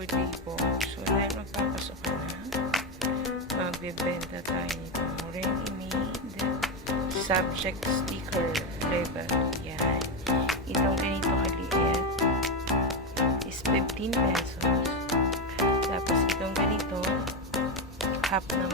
libo-libo. So, dahil magpapasok na, magbibenta tayo nitong ready-made subject sticker label. Yan. Itong ganito kaliit is 15 pesos. Tapos itong ganito, half ng